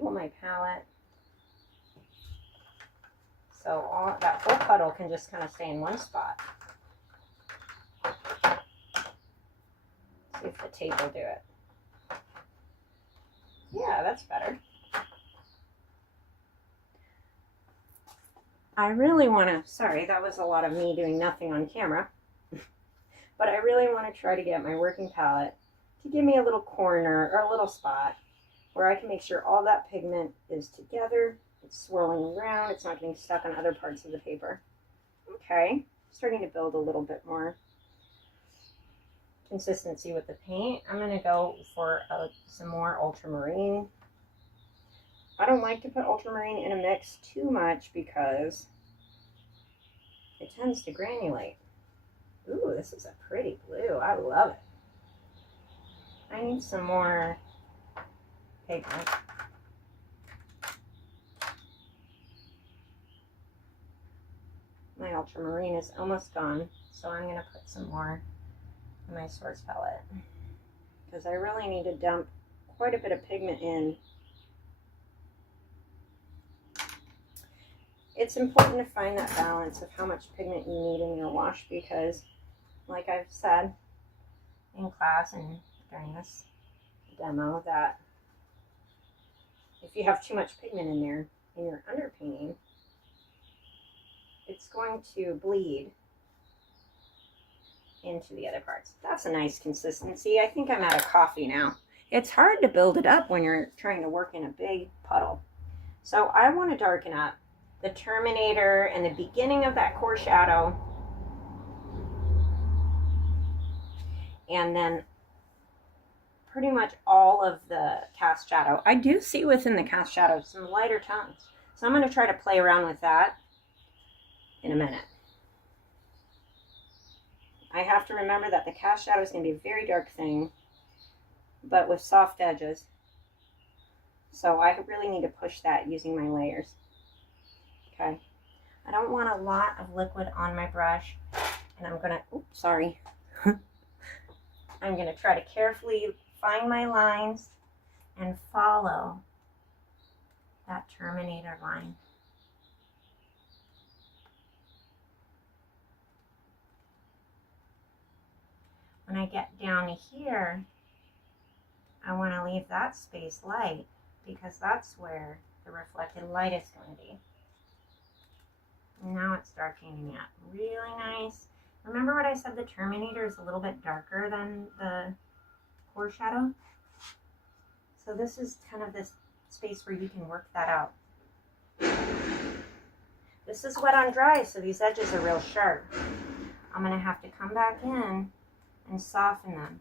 angle my palette so all that whole puddle can just kind of stay in one spot. See if the tape will do it. Yeah, that's better. I really want to, sorry, that was a lot of me doing nothing on camera, but I really want to try to get my working palette to give me a little corner or a little spot where I can make sure all that pigment is together, it's swirling around, it's not getting stuck on other parts of the paper. Okay, starting to build a little bit more consistency with the paint. I'm going to go for some more ultramarine. I don't like to put ultramarine in a mix too much because it tends to granulate. Ooh, this is a pretty blue. I love it. I need some more pigment. My ultramarine is almost gone, so I'm going to put some more in my source palette because I really need to dump quite a bit of pigment in. It's important to find that balance of how much pigment you need in your wash because, like I've said in class and during this demo, that if you have too much pigment in there in your underpainting, it's going to bleed into the other parts. That's a nice consistency. I think I'm out of coffee now. It's hard to build it up when you're trying to work in a big puddle. So I want to darken up the Terminator and the beginning of that core shadow, and then pretty much all of the cast shadow. I do see within the cast shadow some lighter tones, so I'm going to try to play around with that in a minute. I have to remember that the cast shadow is going to be a very dark thing, but with soft edges, so I really need to push that using my layers. Okay, I don't want a lot of liquid on my brush, and I'm gonna, oops, sorry. I'm gonna try to carefully find my lines and follow that Terminator line. When I get down to here, I want to leave that space light because that's where the reflected light is going to be. Now it's darkening up really nice. Remember what I said, the Terminator is a little bit darker than the core shadow? So this is kind of this space where you can work that out. This is wet on dry, so these edges are real sharp. I'm going to have to come back in and soften them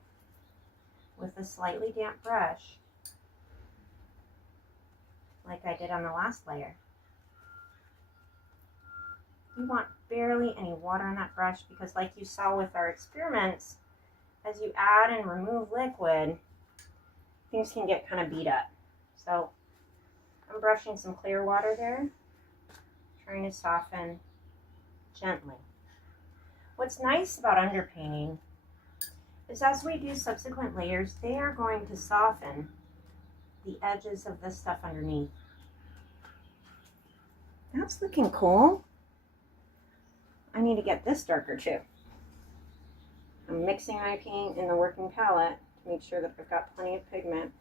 with a slightly damp brush like I did on the last layer. You want barely any water on that brush because, like you saw with our experiments, as you add and remove liquid, things can get kind of beat up. So I'm brushing some clear water there, trying to soften gently. What's nice about underpainting is as we do subsequent layers, they are going to soften the edges of the stuff underneath. That's looking cool. I need to get this darker too. I'm mixing my paint in the working palette to make sure that I've got plenty of pigment.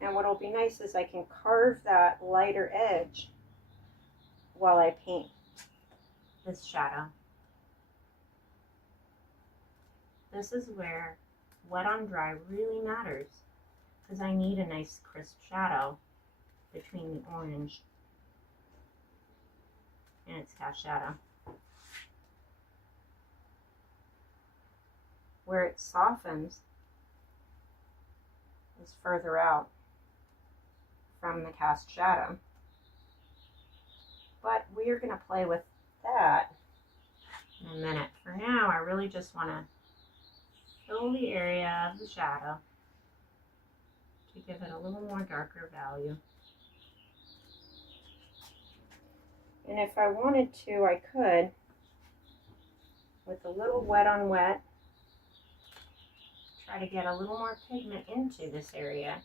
And what will be nice is I can carve that lighter edge while I paint this shadow. This is where wet on dry really matters because I need a nice crisp shadow between the orange and its cast shadow. Where it softens is further out from the cast shadow. But we're going to play with that in a minute. For now, I really just want to fill the area of the shadow to give it a little more darker value. And if I wanted to, I could, with a little wet on wet, try to get a little more pigment into this area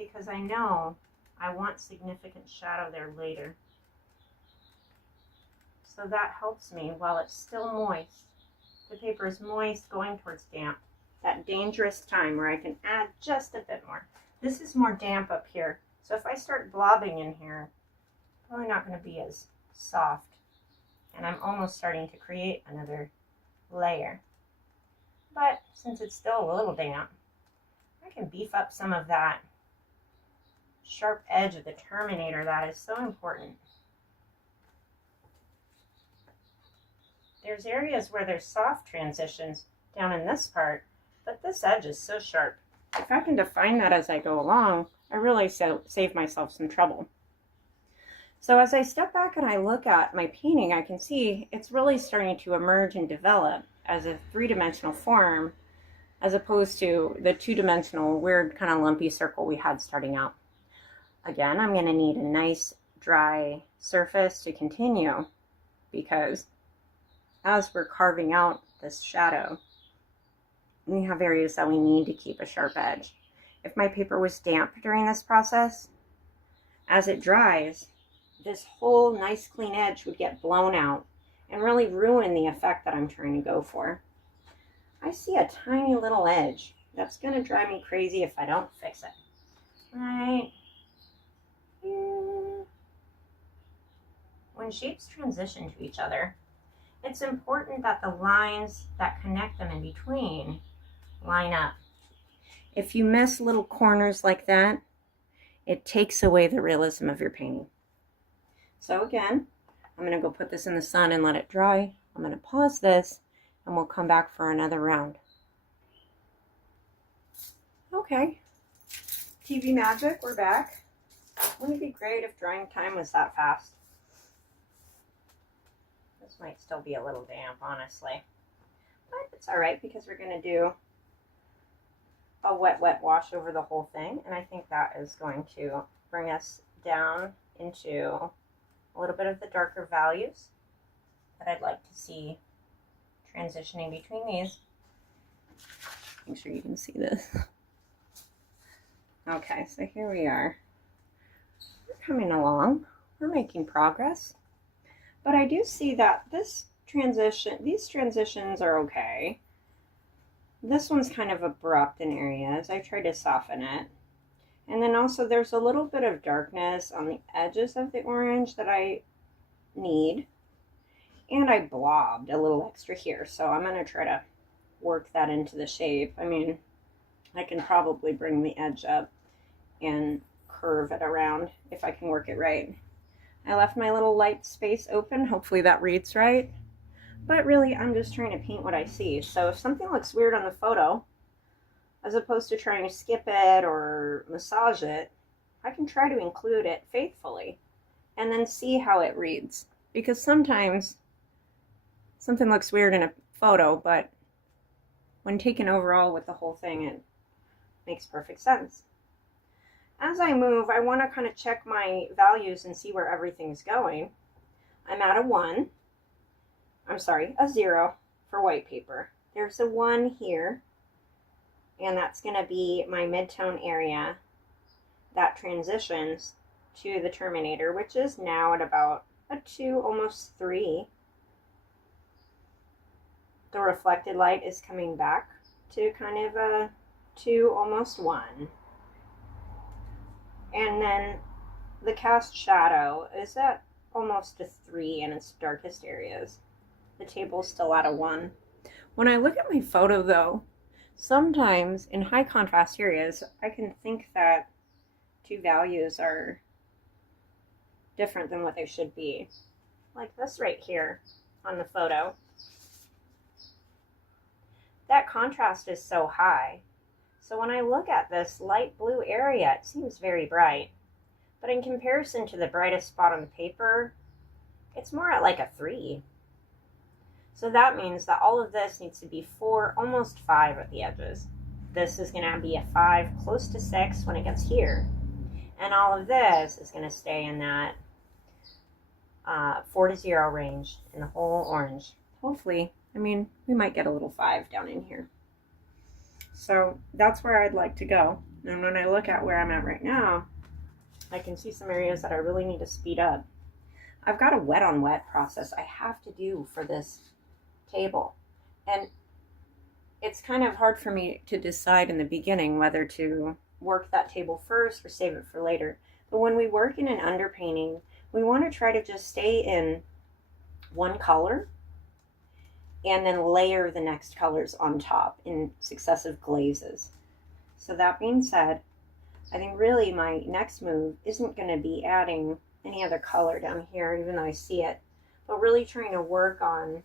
because I know I want significant shadow there later. So that helps me while it's still moist. The paper is moist, going towards damp. That dangerous time where I can add just a bit more. This is more damp up here. So if I start blobbing in here, probably not going to be as soft. And I'm almost starting to create another layer. But since it's still a little damp, I can beef up some of that sharp edge of the Terminator that is so important. There's areas where there's soft transitions down in this part, but this edge is so sharp. If I can define that as I go along, I really save myself some trouble. So as I step back and I look at my painting, I can see it's really starting to emerge and develop as a three-dimensional form, as opposed to the two-dimensional weird kind of lumpy circle we had starting out. Again, I'm going to need a nice dry surface to continue, because as we're carving out this shadow, we have areas that we need to keep a sharp edge. If my paper was damp during this process, as it dries, this whole nice clean edge would get blown out and really ruin the effect that I'm trying to go for. I see a tiny little edge that's going to drive me crazy if I don't fix it. Right here. When shapes transition to each other, it's important that the lines that connect them in between line up. If you miss little corners like that, it takes away the realism of your painting. So again, I'm going to go put this in the sun and let it dry. I'm going to pause this and we'll come back for another round. Okay, TV magic, we're back. Wouldn't it be great if drying time was that fast? This might still be a little damp, honestly. But it's all right because we're going to do a wet wash over the whole thing. And I think that is going to bring us down into a little bit of the darker values that I'd like to see transitioning between these. Make sure you can see this. Okay, so here we are. We're coming along. We're making progress. But I do see that these transitions are okay. This one's kind of abrupt in areas. I tried to soften it. And then also there's a little bit of darkness on the edges of the orange that I need. And I blobbed a little extra here, so I'm going to try to work that into the shape. I mean, I can probably bring the edge up and curve it around if I can work it right. I left my little light space open. Hopefully that reads right. But really, I'm just trying to paint what I see. So if something looks weird on the photo, as opposed to trying to skip it or massage it, I can try to include it faithfully and then see how it reads. Because sometimes something looks weird in a photo, but when taken overall with the whole thing, it makes perfect sense. As I move, I want to kind of check my values and see where everything's going. I'm at a 0 for white paper. There's a 1 here, and that's going to be my mid-tone area that transitions to the Terminator, which is now at about a 2, almost 3. The reflected light is coming back to kind of a 2, almost 1. And then the cast shadow is at almost a 3 in its darkest areas. The table's still at a 1. When I look at my photo though, sometimes in high contrast areas, I can think that 2 values are different than what they should be. Like this right here on the photo. That contrast is so high. So when I look at this light blue area, it seems very bright. But in comparison to the brightest spot on the paper, it's more at like a 3. So that means that all of this needs to be 4, almost 5 at the edges. This is going to be a 5, close to 6 when it gets here. And all of this is going to stay in that 4 to 0 range in the whole orange. Hopefully, I mean, we might get a little 5 down in here. So that's where I'd like to go. And when I look at where I'm at right now, I can see some areas that I really need to speed up. I've got a wet on wet process I have to do for this table. And it's kind of hard for me to decide in the beginning whether to work that table first or save it for later. But when we work in an underpainting, we want to try to just stay in one color and then layer the next colors on top in successive glazes. So that being said, I think really my next move isn't going to be adding any other color down here, even though I see it, but really trying to work on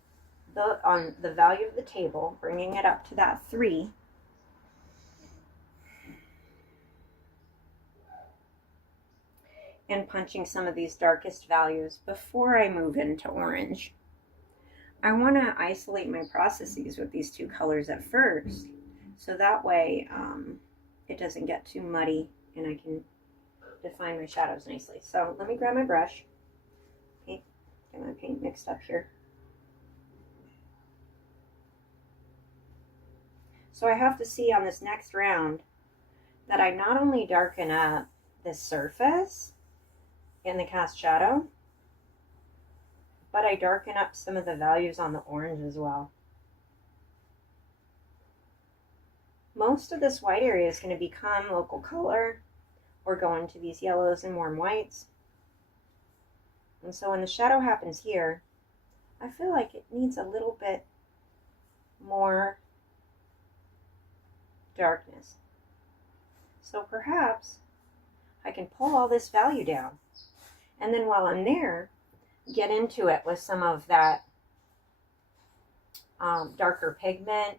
the value of the table, bringing it up to that 3. And punching some of these darkest values before I move into orange. I want to isolate my processes with these 2 colors at first, so that way it doesn't get too muddy and I can define my shadows nicely. So let me grab my brush, get my paint mixed up here. So I have to see on this next round that I not only darken up this surface in the cast shadow, but I darken up some of the values on the orange as well. Most of this white area is going to become local color or go into these yellows and warm whites. And so when the shadow happens here, I feel like it needs a little bit more darkness. So perhaps I can pull all this value down, and then while I'm there, get into it with some of that darker pigment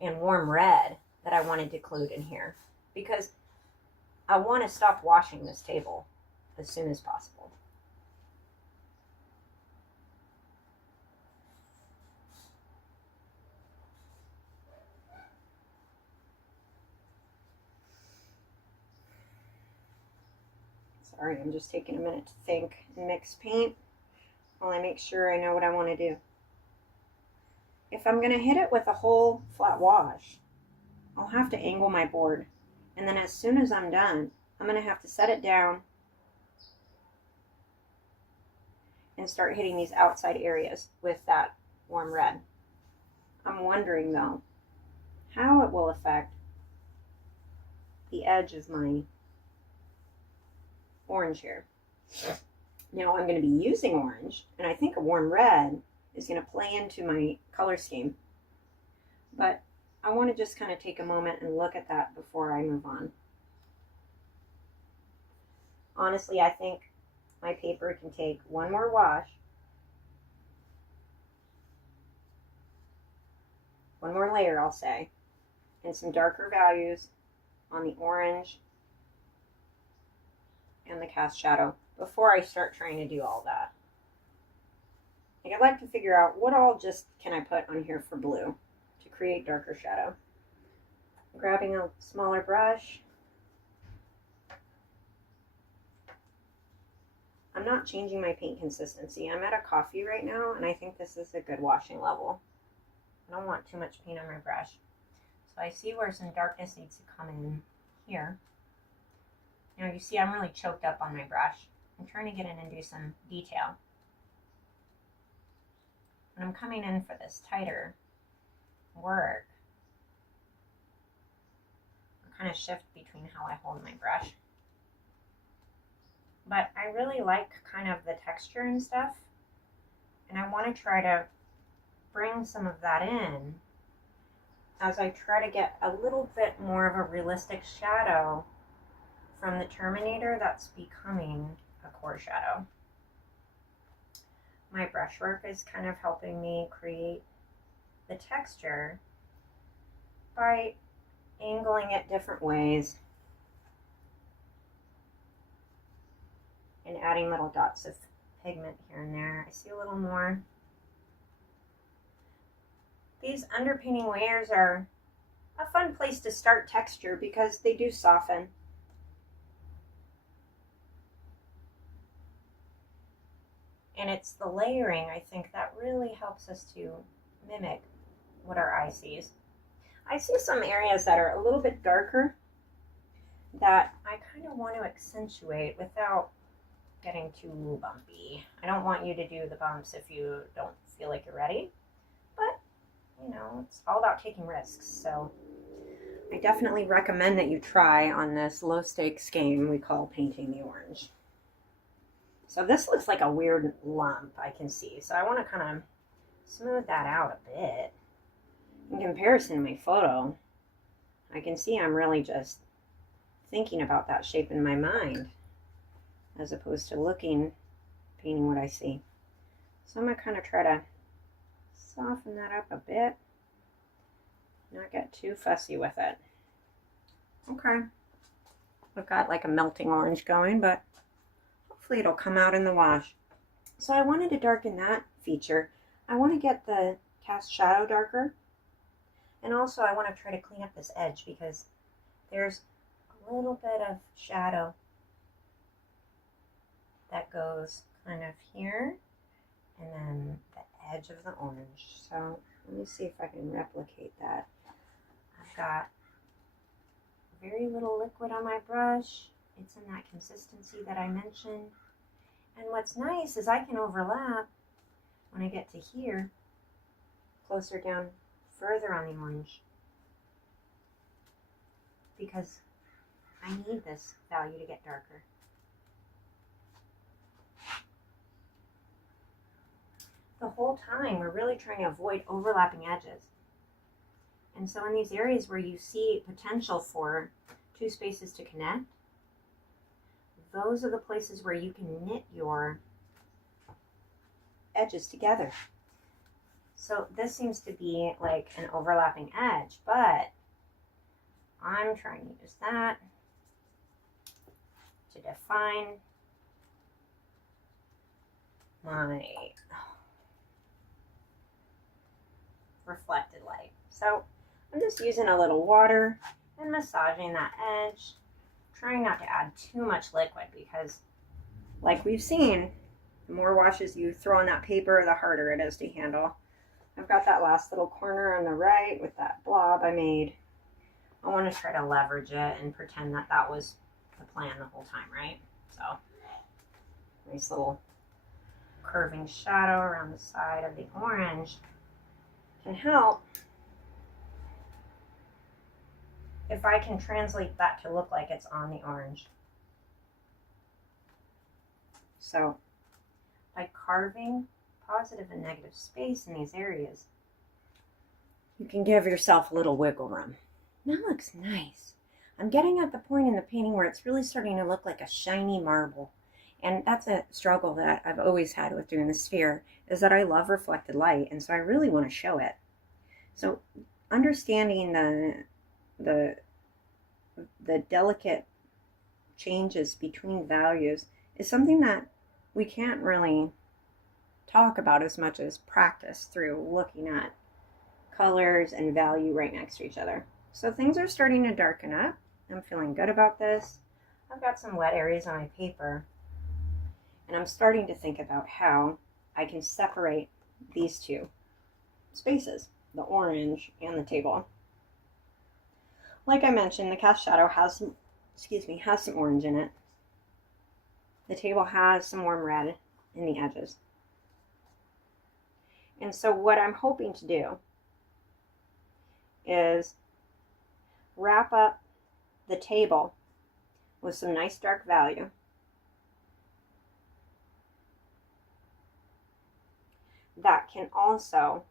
and warm red that I wanted to include in here, because I want to stop washing this table as soon as possible. Sorry, I'm just taking a minute to think and mix paint while I make sure I know what I want to do. If I'm going to hit it with a whole flat wash, I'll have to angle my board. And then as soon as I'm done, I'm going to have to set it down and start hitting these outside areas with that warm red. I'm wondering though, how it will affect the edge of my orange here. Now I'm going to be using orange, and I think a warm red is going to play into my color scheme. But I want to just kind of take a moment and look at that before I move on. Honestly, I think my paper can take one more wash, one more layer, I'll say, and some darker values on the orange and the cast shadow before I start trying to do all that. Like, I'd like to figure out what all just can I put on here for blue to create darker shadow. I'm grabbing a smaller brush. I'm not changing my paint consistency. I'm at a coffee right now, and I think this is a good washing level. I don't want too much paint on my brush. So I see where some darkness needs to come in here. Now you see I'm really choked up on my brush. I'm trying to get in and do some detail. When I'm coming in for this tighter work, I kind of shift between how I hold my brush. But I really like kind of the texture and stuff, and I want to try to bring some of that in as I try to get a little bit more of a realistic shadow from the Terminator that's becoming a core shadow. My brushwork is kind of helping me create the texture by angling it different ways and adding little dots of pigment here and there. I see a little more. These underpainting layers are a fun place to start texture because they do soften. And it's the layering, I think, that really helps us to mimic what our eye sees. I see some areas that are a little bit darker that I kind of want to accentuate without getting too bumpy. I don't want you to do the bumps if you don't feel like you're ready, but you know, it's all about taking risks. So I definitely recommend that you try on this low stakes game we call painting the orange. So this looks like a weird lump I can see. So I want to kind of smooth that out a bit. In comparison to my photo, I can see I'm really just thinking about that shape in my mind as opposed to painting what I see. So I'm going to kind of try to soften that up a bit, not get too fussy with it. Okay, I've got like a melting orange going, but hopefully it'll come out in the wash. So I wanted to darken that feature. I want to get the cast shadow darker, and also I want to try to clean up this edge because there's a little bit of shadow that goes kind of here and then the edge of the orange. So let me see if I can replicate that. I've got very little liquid on my brush. It's in that consistency that I mentioned. And what's nice is I can overlap when I get to here, closer down further on the orange, because I need this value to get darker. The whole time we're really trying to avoid overlapping edges. And so in these areas where you see potential for two spaces to connect, those are the places where you can knit your edges together. So this seems to be like an overlapping edge, but I'm trying to use that to define my reflected light. So I'm just using a little water and massaging that edge, trying not to add too much liquid because, like we've seen, the more washes you throw on that paper, the harder it is to handle. I've got that last little corner on the right with that blob I made. I want to try to leverage it and pretend that that was the plan the whole time, right? So, nice little curving shadow around the side of the orange can help if I can translate that to look like it's on the orange. So, by carving positive and negative space in these areas, you can give yourself a little wiggle room. That looks nice. I'm getting at the point in the painting where it's really starting to look like a shiny marble. And that's a struggle that I've always had with doing the sphere, is that I love reflected light, and so I really want to show it. So understanding the delicate changes between values is something that we can't really talk about as much as practice through looking at colors and value right next to each other. So things are starting to darken up. I'm feeling good about this. I've got some wet areas on my paper, and I'm starting to think about how I can separate these two spaces, the orange and the table. Like I mentioned, the cast shadow has some orange in it. The table has some warm red in the edges. And so what I'm hoping to do is wrap up the table with some nice dark value. That can also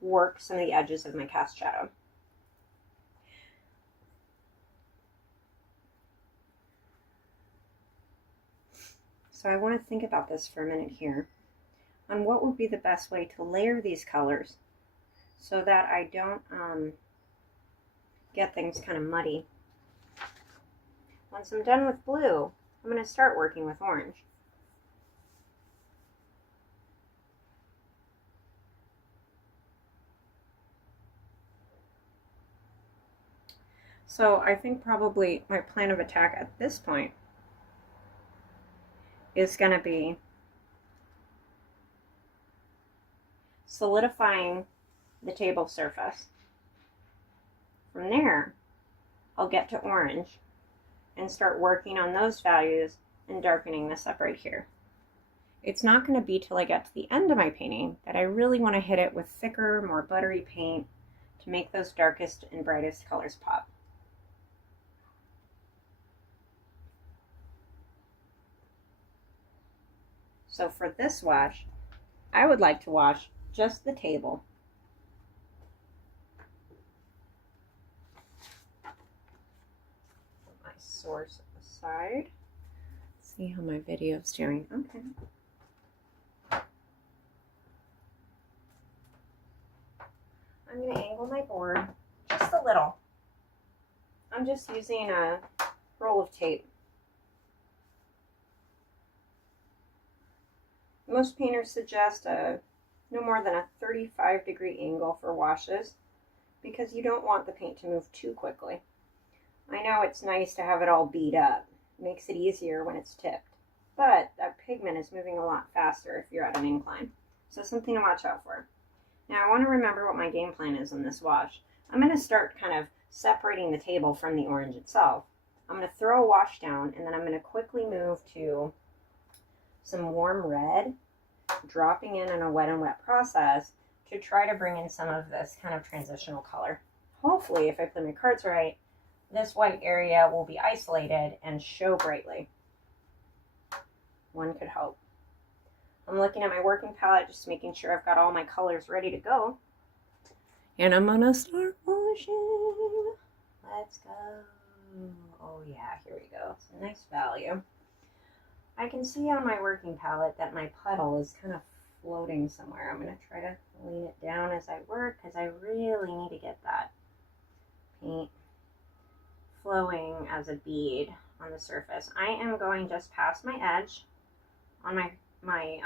work some of the edges of my cast shadow. So I want to think about this for a minute here on what would be the best way to layer these colors so that I don't get things kind of muddy. Once I'm done with blue, I'm going to start working with orange. So I think probably my plan of attack at this point is going to be solidifying the table surface. From there, I'll get to orange and start working on those values and darkening this up right here. It's not going to be till I get to the end of my painting that I really want to hit it with thicker, more buttery paint to make those darkest and brightest colors pop. So for this wash, I would like to wash just the table. Put my source aside. Let's see how my video is doing. Okay. I'm going to angle my board just a little. I'm just using a roll of tape. Most painters suggest no more than a 35-degree angle for washes because you don't want the paint to move too quickly. I know it's nice to have it all beat up. It makes it easier when it's tipped. But that pigment is moving a lot faster if you're at an incline. So something to watch out for. Now I want to remember what my game plan is in this wash. I'm going to start kind of separating the table from the orange itself. I'm going to throw a wash down and then I'm going to quickly move to some warm red, dropping in a wet and wet process to try to bring in some of this kind of transitional color. Hopefully, if I play my cards right, this white area will be isolated and show brightly. One could hope. I'm looking at my working palette, just making sure I've got all my colors ready to go. And I'm gonna start washing. Let's go. Oh yeah, here we go. It's a nice value. I can see on my working palette that my puddle is kind of floating somewhere. I'm going to try to lean it down as I work because I really need to get that paint flowing as a bead on the surface. I am going just past my edge on my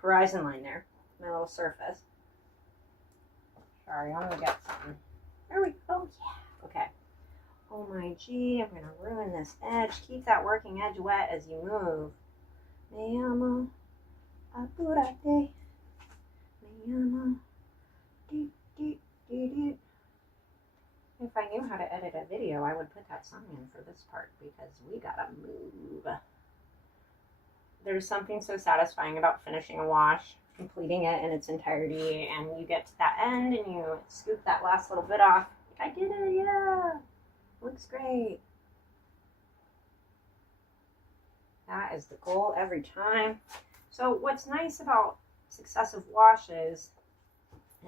horizon line there, my little surface. Sorry, I'm going to get something. There we go. Yeah. Okay. Oh my gee, I'm going to ruin this edge. Keep that working edge wet as you move. Me llamo apúrate. Me llamo di, di, di, di. If I knew how to edit a video, I would put that song in for this part because we gotta move. There's something so satisfying about finishing a wash, completing it in its entirety, and you get to that end and you scoop that last little bit off. I did it, yeah. Looks great. That is the goal every time. So what's nice about successive washes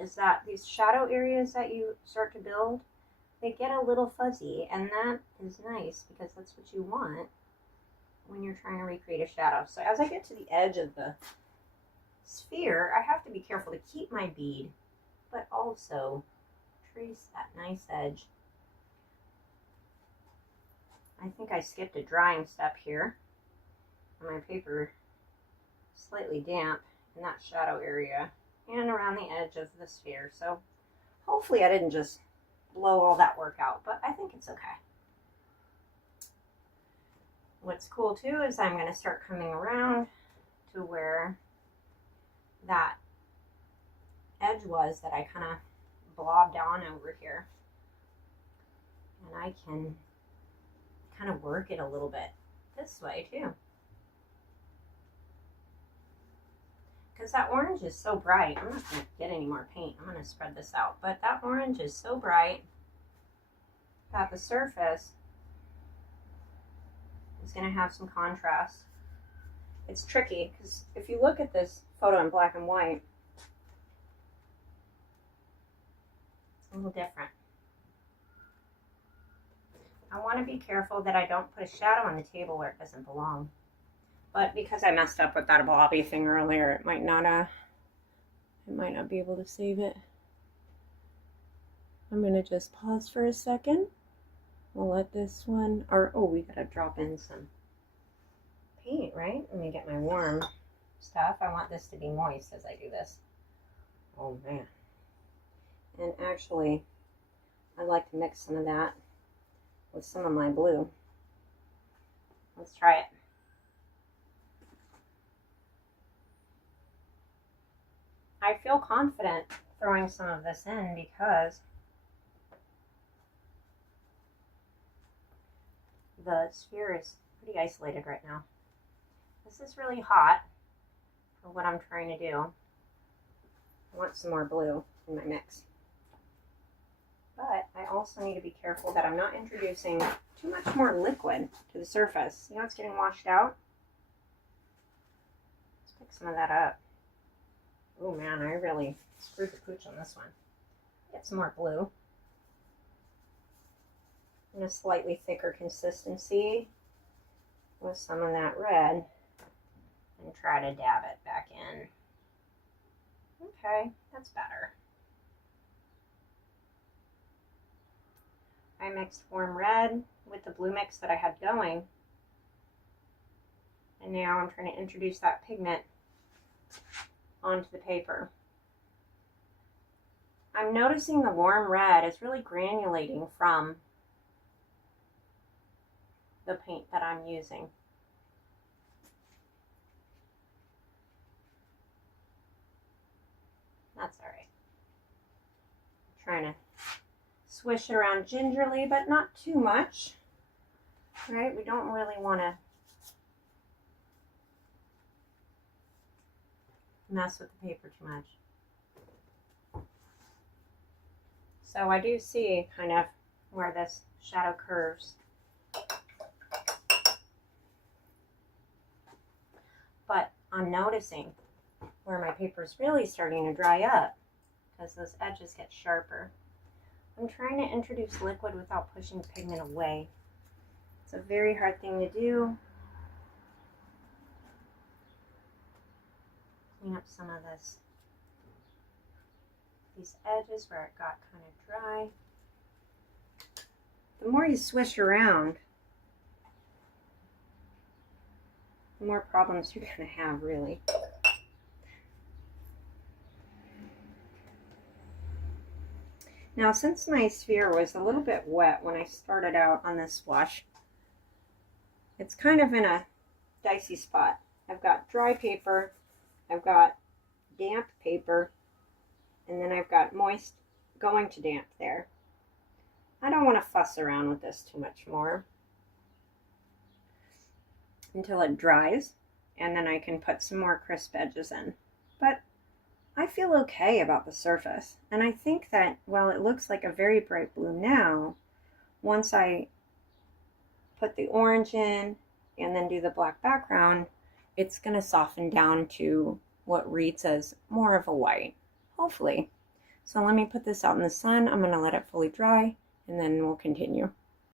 is that these shadow areas that you start to build, they get a little fuzzy, and that is nice because that's what you want when you're trying to recreate a shadow. So as I get to the edge of the sphere, I have to be careful to keep my bead, but also trace that nice edge. I think I skipped a drying step here. My paper slightly damp in that shadow area and around the edge of the sphere. So hopefully I didn't just blow all that work out, but I think it's okay. What's cool too is I'm going to start coming around to where that edge was that I kind of blobbed on over here. And I can kind of work it a little bit this way too. Because that orange is so bright. I'm not going to get any more paint. I'm going to spread this out. But that orange is so bright that the surface is going to have some contrast. It's tricky because if you look at this photo in black and white, it's a little different. I want to be careful that I don't put a shadow on the table where it doesn't belong. But because I messed up with that blobby thing earlier, it might not be able to save it. I'm going to just pause for a second. We'll let this one, we got to drop in some paint, right? Let me get my warm stuff. I want this to be moist as I do this. Oh man. And actually, I'd like to mix some of that with some of my blue. Let's try it. I feel confident throwing some of this in because the sphere is pretty isolated right now. This is really hot for what I'm trying to do. I want some more blue in my mix. But I also need to be careful that I'm not introducing too much more liquid to the surface. See how it's getting washed out? Let's pick some of that up. Oh man, I really screwed the pooch on this one. Get some more blue. In a slightly thicker consistency with some of that red. And try to dab it back in. Okay, that's better. I mixed warm red with the blue mix that I had going. And now I'm trying to introduce that pigment onto the paper. I'm noticing the warm red is really granulating from the paint that I'm using. That's all right. I'm trying to swish it around gingerly, but not too much. Right? We don't really want to mess with the paper too much. So I do see kind of where this shadow curves. But I'm noticing where my paper is really starting to dry up because those edges get sharper. I'm trying to introduce liquid without pushing the pigment away. It's a very hard thing to do. Clean up some of these edges where it got kind of dry. The more you swish around, the more problems you're going to have, really. Now, since my sphere was a little bit wet when I started out on this wash, it's kind of in a dicey spot. I've got dry paper, I've got damp paper, and then I've got moist going to damp there. I don't want to fuss around with this too much more until it dries, and then I can put some more crisp edges in. But I feel okay about the surface, and I think that while it looks like a very bright blue now, once I put the orange in and then do the black background, it's going to soften down to what reads as more of a white, hopefully. So let me put this out in the sun. I'm going to let it fully dry, and then we'll continue.